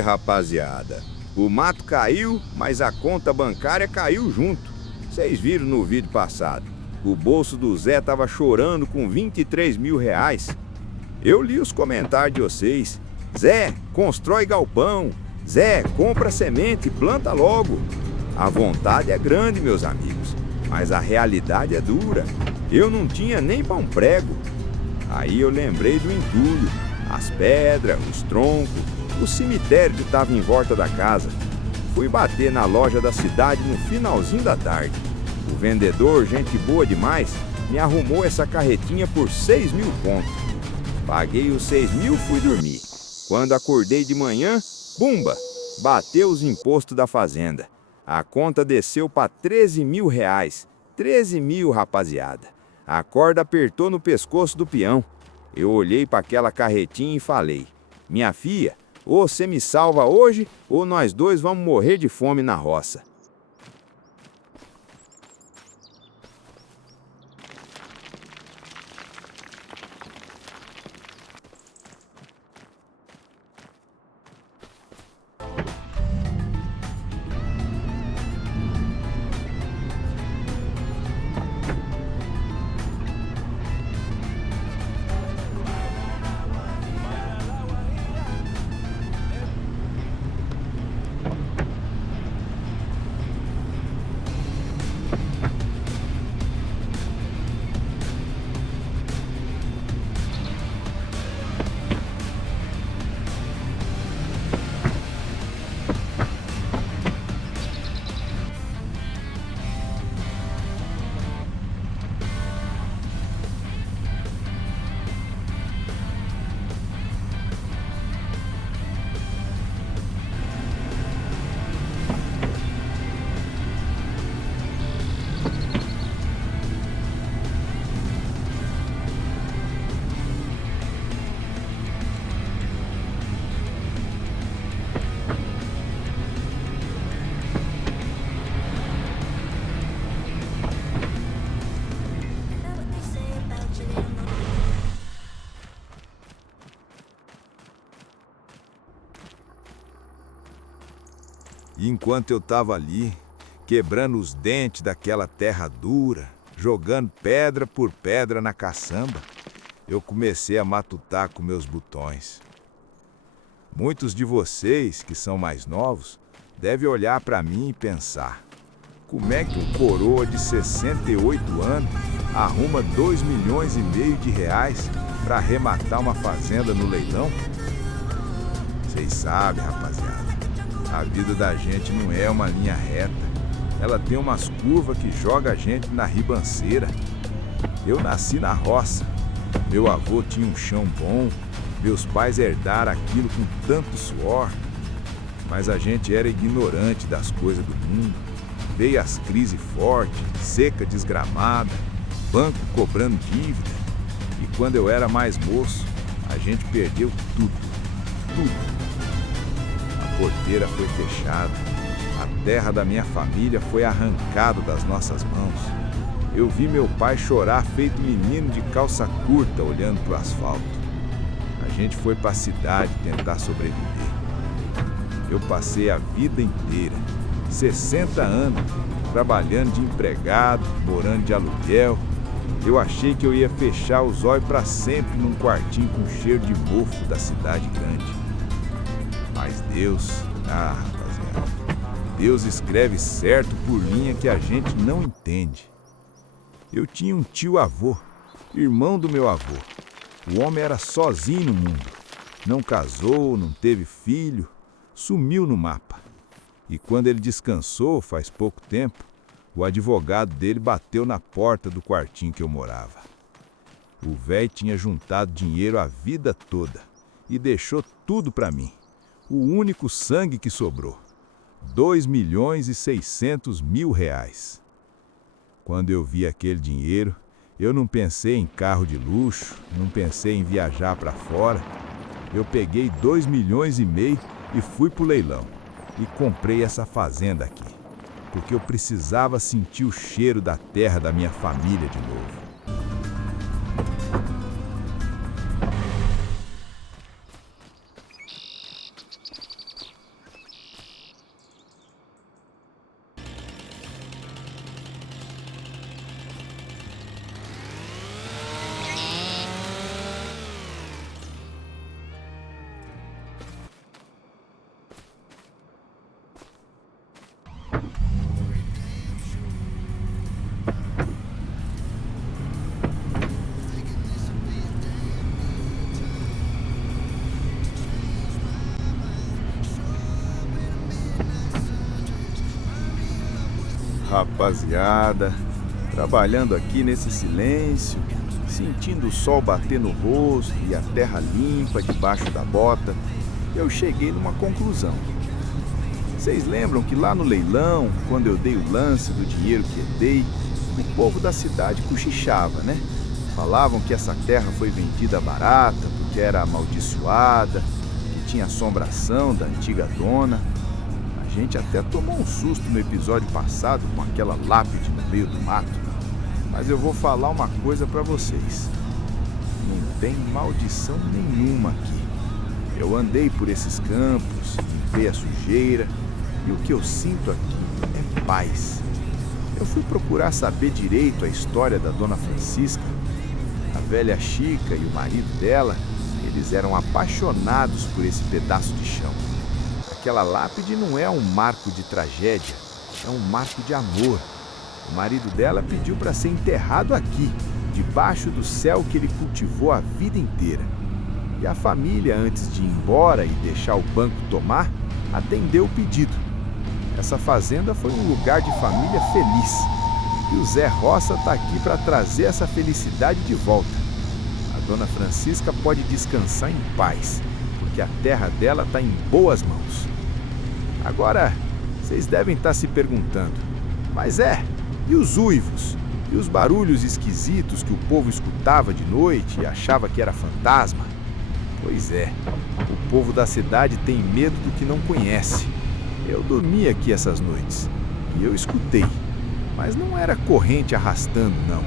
rapaziada, o mato caiu, mas a conta bancária caiu junto. Vocês viram no vídeo passado. O bolso do Zé tava chorando com 23 mil reais. Eu li os comentários de vocês. Zé, constrói galpão. Zé, compra semente e planta logo. A vontade é grande, meus amigos, mas a realidade é dura. Eu não tinha nem para um prego. Aí eu lembrei do entulho, as pedras, os troncos, o cemitério que estava em volta da casa. Fui bater na loja da cidade no finalzinho da tarde. O vendedor, gente boa demais, me arrumou essa carretinha por 6 mil contos. Paguei os 6 mil, fui dormir. Quando acordei de manhã, bumba, bateu os impostos da fazenda. A conta desceu para 13 mil reais. 13 mil, rapaziada. A corda apertou no pescoço do peão. Eu olhei para aquela carretinha e falei: minha filha, ou você me salva hoje, ou nós dois vamos morrer de fome na roça. E enquanto eu estava ali, quebrando os dentes daquela terra dura, jogando pedra por pedra na caçamba, eu comecei a matutar com meus botões. Muitos de vocês, que são mais novos, devem olhar para mim e pensar: como é que um coroa de 68 anos arruma 2,5 milhões de reais para arrematar uma fazenda no leilão? Vocês sabem, rapaziada. A vida da gente não é uma linha reta. Ela tem umas curvas que joga a gente na ribanceira. Eu nasci na roça. Meu avô tinha um chão bom. Meus pais herdaram aquilo com tanto suor. Mas a gente era ignorante das coisas do mundo. Veio as crises fortes, seca desgramada, banco cobrando dívida. E quando eu era mais moço, a gente perdeu tudo. Tudo. A porteira foi fechada, a terra da minha família foi arrancada das nossas mãos. Eu vi meu pai chorar feito menino de calça curta olhando para o asfalto. A gente foi para a cidade tentar sobreviver. Eu passei a vida inteira, 60 anos, trabalhando de empregado, morando de aluguel. Eu achei que eu ia fechar os olhos para sempre num quartinho com cheiro de mofo da cidade grande. Mas Deus, rapaziada, Deus escreve certo por linha que a gente não entende. Eu tinha um tio-avô, irmão do meu avô. O homem era sozinho no mundo. Não casou, não teve filho, sumiu no mapa. E quando ele descansou, faz pouco tempo, o advogado dele bateu na porta do quartinho que eu morava. O velho tinha juntado dinheiro a vida toda e deixou tudo para mim. O único sangue que sobrou, 2,6 milhões de reais. Quando eu vi aquele dinheiro, eu não pensei em carro de luxo, não pensei em viajar para fora. Eu peguei 2,5 milhões e fui pro leilão. E comprei essa fazenda aqui, porque eu precisava sentir o cheiro da terra da minha família de novo. rapaziada, trabalhando aqui nesse silêncio, sentindo o sol bater no rosto e a terra limpa debaixo da bota, eu cheguei numa conclusão. Vocês lembram que lá no leilão, quando eu dei o lance do dinheiro que herdei, o povo da cidade cochichava, né? Falavam que essa terra foi vendida barata porque era amaldiçoada, que tinha assombração da antiga dona. A gente até tomou um susto no episódio passado com aquela lápide no meio do mato. Mas eu vou falar uma coisa pra vocês. Não tem maldição nenhuma aqui. Eu andei por esses campos, limpei a sujeira e o que eu sinto aqui é paz. Eu fui procurar saber direito a história da Dona Francisca. A velha Chica e o marido dela, eles eram apaixonados por esse pedaço de chão. Aquela lápide não é um marco de tragédia, é um marco de amor. O marido dela pediu para ser enterrado aqui, debaixo do céu que ele cultivou a vida inteira. E a família, antes de ir embora e deixar o banco tomar, atendeu o pedido. Essa fazenda foi um lugar de família feliz. E o Zé Roça está aqui para trazer essa felicidade de volta. A Dona Francisca pode descansar em paz, porque a terra dela está em boas mãos. Agora, vocês devem estar se perguntando, mas e os uivos? E os barulhos esquisitos que o povo escutava de noite e achava que era fantasma? Pois é, o povo da cidade tem medo do que não conhece. Eu dormi aqui essas noites e eu escutei, mas não era corrente arrastando, não.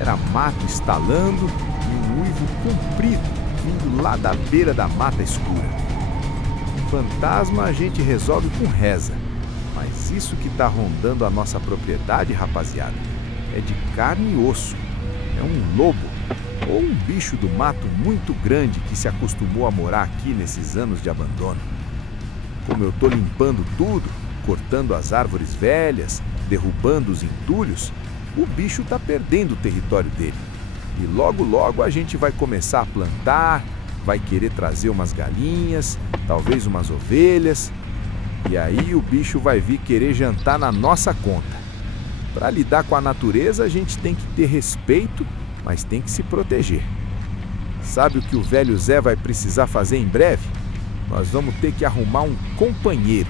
Era mato estalando e um uivo comprido vindo lá da beira da mata escura. Fantasma a gente resolve com reza, mas isso que tá rondando a nossa propriedade, rapaziada, é de carne e osso. É um lobo ou um bicho do mato muito grande que se acostumou a morar aqui nesses anos de abandono. Como eu tô limpando tudo, cortando as árvores velhas, derrubando os entulhos, o bicho tá perdendo o território dele. E logo logo a gente vai começar a plantar, vai querer trazer umas galinhas, talvez umas ovelhas, e aí o bicho vai vir querer jantar na nossa conta. Para lidar com a natureza a gente tem que ter respeito, mas tem que se proteger. Sabe o que o velho Zé vai precisar fazer em breve? Nós vamos ter que arrumar um companheiro,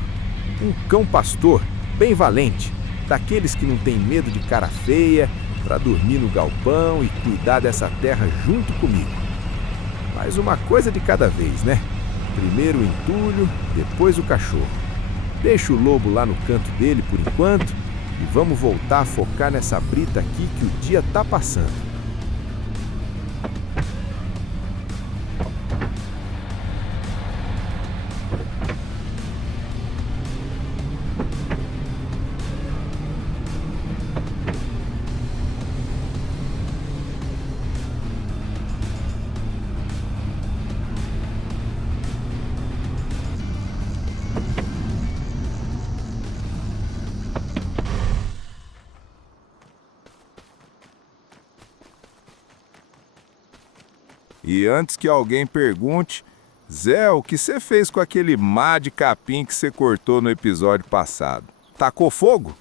um cão pastor, bem valente, daqueles que não tem medo de cara feia, para dormir no galpão e cuidar dessa terra junto comigo. Mas uma coisa de cada vez, né? Primeiro o entulho, depois o cachorro. Deixa o lobo lá no canto dele por enquanto e vamos voltar a focar nessa brita aqui que o dia tá passando. E antes que alguém pergunte, Zé, o que você fez com aquele má de capim que você cortou no episódio passado? Tacou fogo?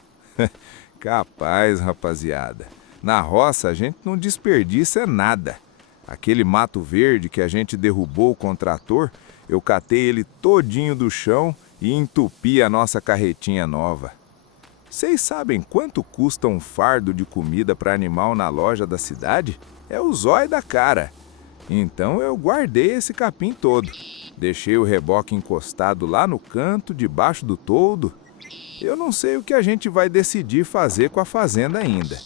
Capaz, rapaziada. Na roça a gente não desperdiça nada. Aquele mato verde que a gente derrubou com o trator, eu catei ele todinho do chão e entupi a nossa carretinha nova. Vocês sabem quanto custa um fardo de comida para animal na loja da cidade? É o zóio da cara. Então eu guardei esse capim todo. Deixei o reboque encostado lá no canto, debaixo do toldo. Eu não sei o que a gente vai decidir fazer com a fazenda ainda.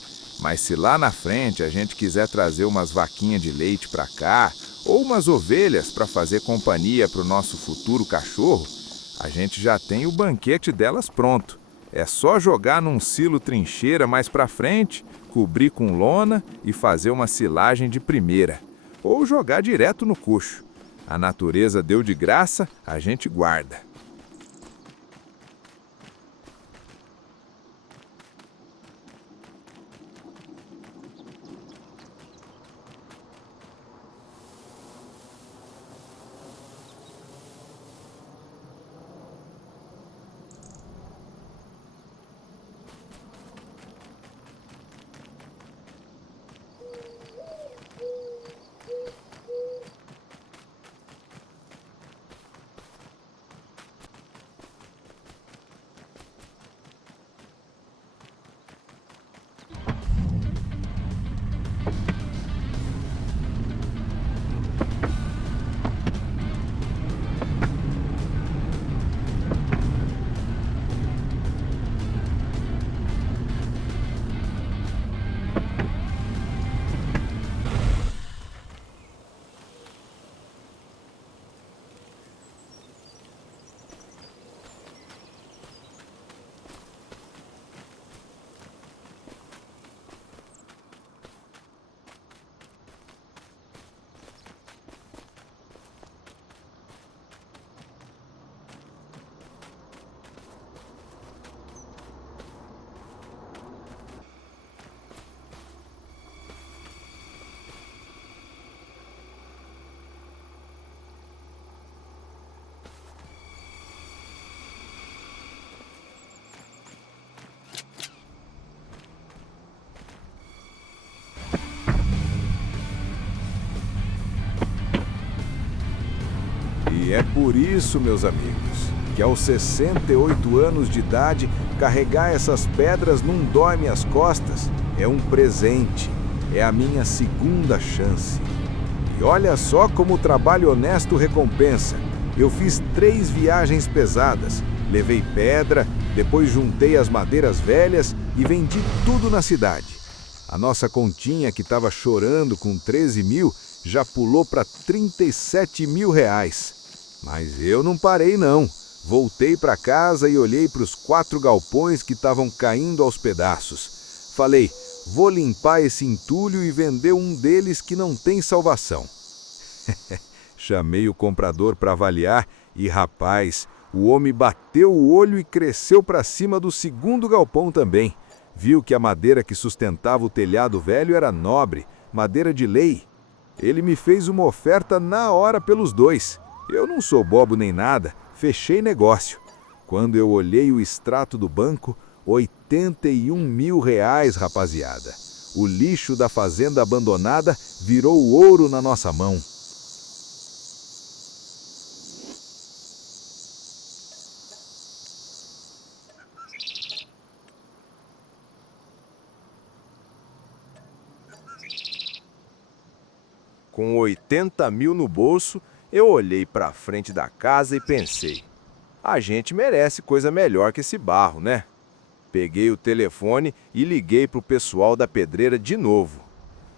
Mas se lá na frente a gente quiser trazer umas vaquinhas de leite para cá, ou umas ovelhas para fazer companhia para o nosso futuro cachorro, a gente já tem o banquete delas pronto. É só jogar num silo trincheira mais para frente, cobrir com lona e fazer uma silagem de primeira. Ou jogar direto no coxo. A natureza deu de graça, a gente guarda. E é por isso, meus amigos, que aos 68 anos de idade, carregar essas pedras não dói minhas costas. É um presente, é a minha segunda chance. E olha só como o trabalho honesto recompensa. Eu fiz 3 viagens pesadas, levei pedra, depois juntei as madeiras velhas e vendi tudo na cidade. A nossa continha, que estava chorando com 13 mil, já pulou para 37 mil reais. Mas eu não parei não. Voltei para casa e olhei para os 4 galpões que estavam caindo aos pedaços. Falei, vou limpar esse entulho e vender um deles que não tem salvação. Chamei o comprador para avaliar e, rapaz, o homem bateu o olho e cresceu para cima do segundo galpão também. Viu que a madeira que sustentava o telhado velho era nobre, madeira de lei. Ele me fez uma oferta na hora pelos 2. Eu não sou bobo nem nada, fechei negócio. Quando eu olhei o extrato do banco, 81 mil reais, rapaziada. O lixo da fazenda abandonada virou ouro na nossa mão. Com 80 mil no bolso, eu olhei para a frente da casa e pensei, a gente merece coisa melhor que esse barro, né? Peguei o telefone e liguei para o pessoal da pedreira de novo.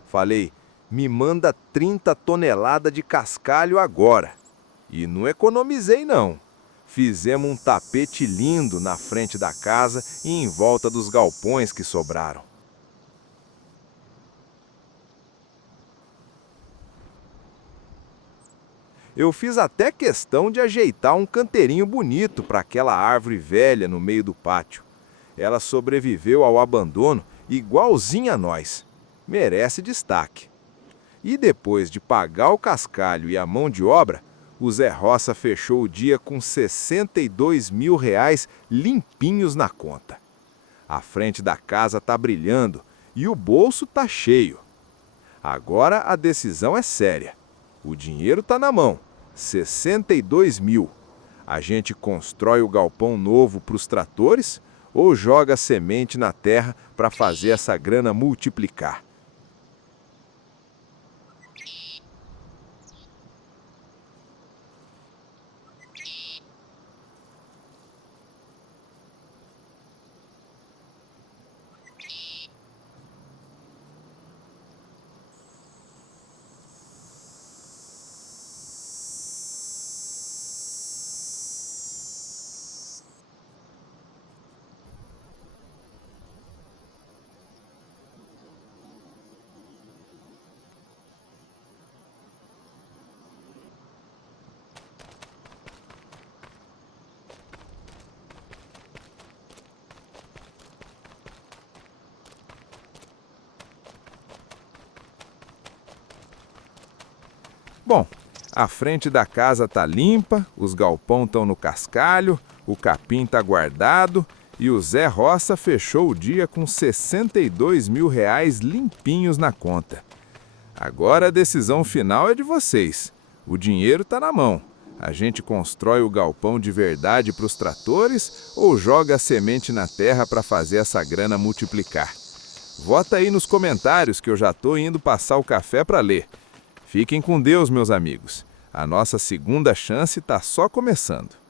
Falei, me manda 30 toneladas de cascalho agora. E não economizei não. Fizemos um tapete lindo na frente da casa e em volta dos galpões que sobraram. Eu fiz até questão de ajeitar um canteirinho bonito para aquela árvore velha no meio do pátio. Ela sobreviveu ao abandono igualzinha a nós. Merece destaque. E depois de pagar o cascalho e a mão de obra, o Zé Roça fechou o dia com 62 mil reais limpinhos na conta. A frente da casa tá brilhando e o bolso tá cheio. Agora a decisão é séria. O dinheiro tá na mão, 62 mil. A gente constrói o galpão novo para os tratores ou joga semente na terra para fazer essa grana multiplicar? Bom, a frente da casa tá limpa, os galpão estão no cascalho, o capim tá guardado e o Zé Roça fechou o dia com 62 mil reais limpinhos na conta. Agora a decisão final é de vocês. O dinheiro tá na mão. A gente constrói o galpão de verdade para os tratores ou joga a semente na terra para fazer essa grana multiplicar? Vota aí nos comentários que eu já tô indo passar o café para ler. Fiquem com Deus, meus amigos. A nossa segunda chance está só começando.